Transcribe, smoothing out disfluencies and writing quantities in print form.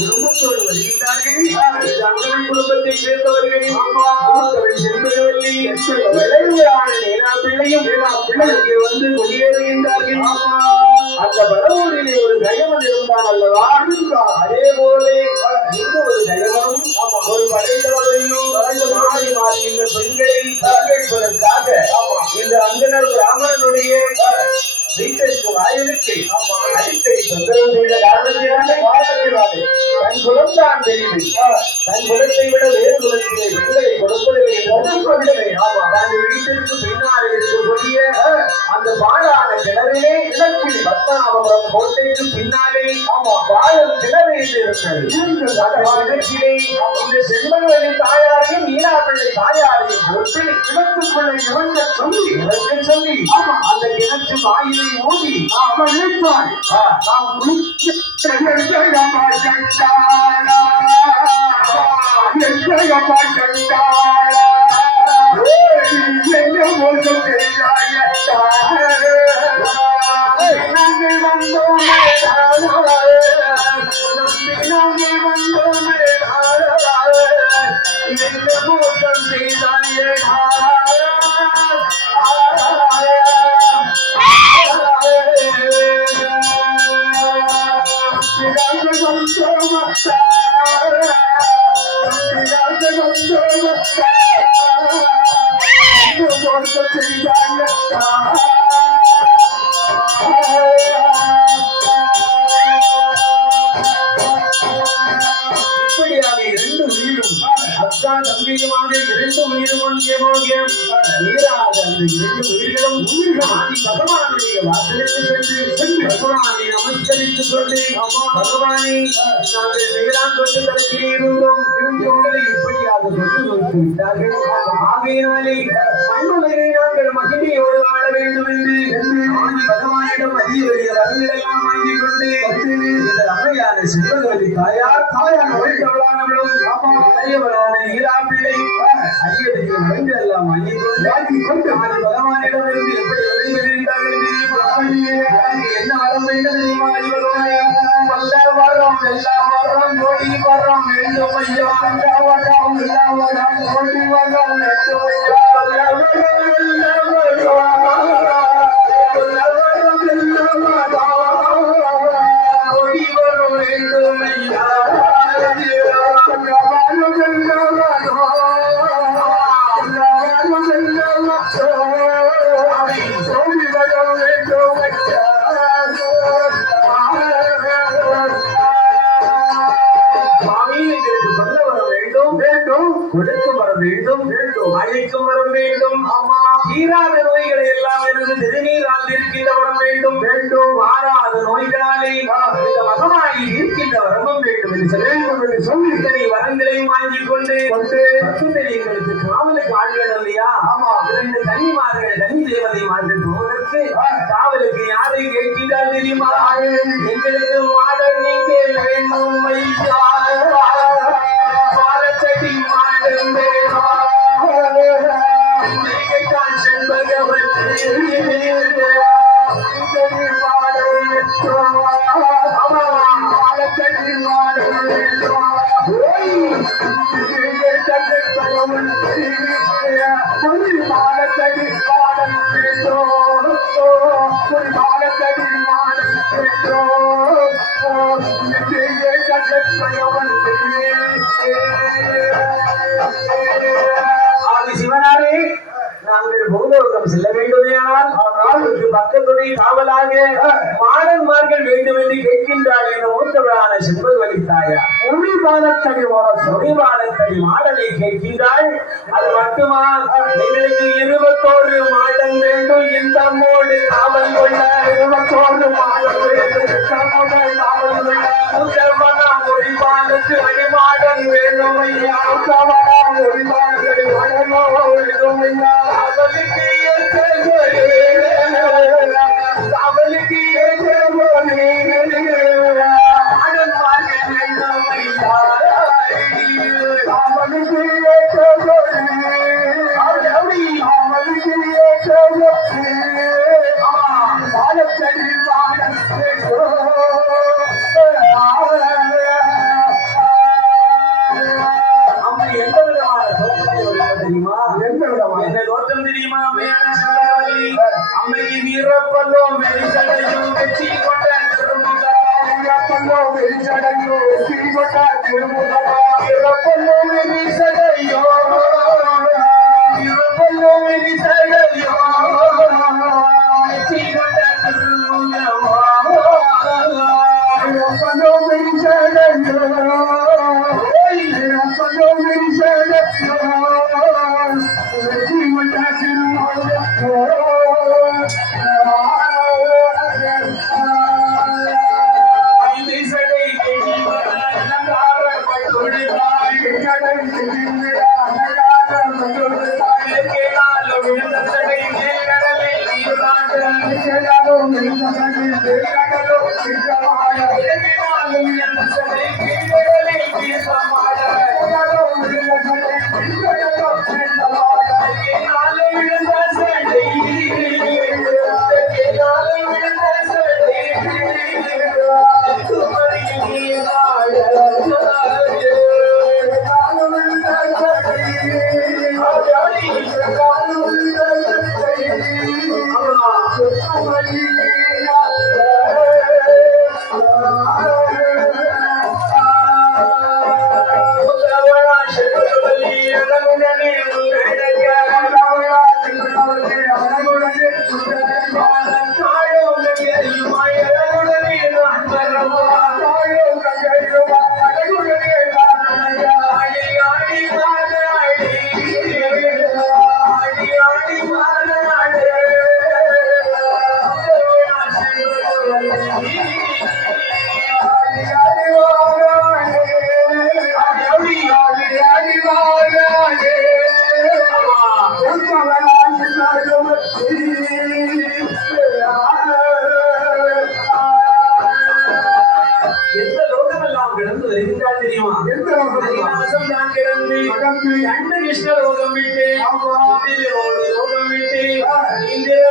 குடும்பத்தோடு வருகின்றார்கள். குடும்பத்தை சேர்ந்தவர்கள் பிள்ளையும் பிள்ளைக்கு வந்து வெளியேறுகின்றார்கள். அந்த வடவூரிலே ஒரு கயவன் இருந்தான் அல்லவா? அதே போல இந்த ஒரு கயவனும் ஒரு படைத்தளவையும் மாறி மாறி இந்த பெண்களை வரவேற்பதற்காக இந்த அந்தனர் பிராமணனுடைய வீட்டிற்கு வாயிலுக்கு அடிக்கடி தொந்தரவு செய்த காரணத்தினாலே தன் குலம் தான் தெரியுது. தன் குலத்தை விட வேறு குலத்திலே பெண்களை கொடுப்பதில்லை. தன் வீட்டிற்கு பின்னால் இருக்கக்கூடிய அந்த பாழான கிணறிலே கிழக்கில் பத்மநாபபுரம் கோட்டைக்கு பின்னாலே வாழும் கிணறு இருந்தது. கிணற்றிலே இந்த செண்பகவதி தாயாரையும் மீனாபிள்ளை தாயாரையும் பொறுத்து கிணத்துக்குள்ளே இறங்க சொல்லி அந்த கிணற்று வாயிலை ஊதி அவள் நினைத்தாள். நாம் இப்படியாக இரண்டு உயிரும் அக்கா தம்பியுமாக இரண்டு உயிரும் நீராக அந்த இரண்டு உயிர்களும் ஆதி பகவானுடைய வாசலுக்கு சென்று பகவானை நமஸ்கரித்துக் கொண்டு பகவானை நாங்கள் நீரான் கொண்டு தரக்கிறோம் இவங்களை இப்படியாக கொண்டு வைத்து விட்டார்கள். ஆகையினாலே மண்ணுலகை நாங்கள் மகிமையோடு வாழ வேண்டும் என்று ஆதி பகவானிடம் அதிக வெளிய வரங்களெல்லாம் வாங்கிக் கொண்டு இந்த அம்மையான செண்பகவதி தாயார் வைத்தவளானவளும் அரியவளான ஈராப்பிள்ளை அரிய பெரிய மரங்கள் எல்லாம் வாங்கிக் கொண்டு ஆதி பகவானிடமிருந்து எப்படி விளைவிருந்தார்கள் என்ன வரம் வேண்டும் தெரியுமா? வல்ல வரம் எல்லாம் வரம் ஓடி வரம் வேண்டும் ஐயா வரம் எல்லாம் வரம் ஓடி வரம் வேண்டும் ஐயா கொடுக்கும் வர வேண்டும் அழைக்கும் வர வேண்டும். தீராத நோய்களை எல்லாம் எனக்கு திருநீரால் இருக்கின்ற வரம் வேண்டும் மாறாத நோய்களாலே இந்த மகமாயி இருக்கின்ற வரமும் வேண்டும் என்று சொல்லி இத்தனை வரங்களையும் வாங்கிக் கொண்டு எங்களுக்கு காவலுக்கு ஆள்கள் இல்லையா? இரண்டு கன்னிமார்கள் கன்னி தேவதைமார்கள் போவதற்கு காவலுக்கு யாரை கேட்கின்றால் தெரியுமா? எங்களுக்கு மாடர் நீங்க வேண்டும் பாலச்சடி மாடம் சிவனாரே நாங்கள் பூலோகம் செல்ல வேண்டுமேயானால் அவர்களுக்கு பக்கத்துடைய காவலாக மாடன்மார்கள் வேண்டும் என்று கேட்கின்றாள் என்ற மூத்தவளான செண்பகவதி தாயார் முடிவானத்தடி மாடனை கேட்கின்றாள். அது மட்டுமா? எங்களுக்கு 21 மாடன் வேண்டும் இந்த மோடு காவல் கொள்ள 21 மாடன் மொழிபாலுக்கு அடிமாடன் வேணும் ஐயா மொழிபாடு அவளுக்கு அம்மைக்கு வீரப்பல்லோம் வெறிசடையும் வெற்றி கொண்ட திருமுகா வீரப்பல்லோம் வெறிசடையும் வெற்றி கொண்ட திருமுகா வீரப்பல்லோம் வெறிசடையோ வீரப்பல்லோம் வெறிசடையோ வெற்றி கொண்ட திருமுகா வீரப்பல்லோம் வெறிசடையோ வீரப்பல்லோம் வெறிசடையோ வெற்றி கொண்ட திருமுகா India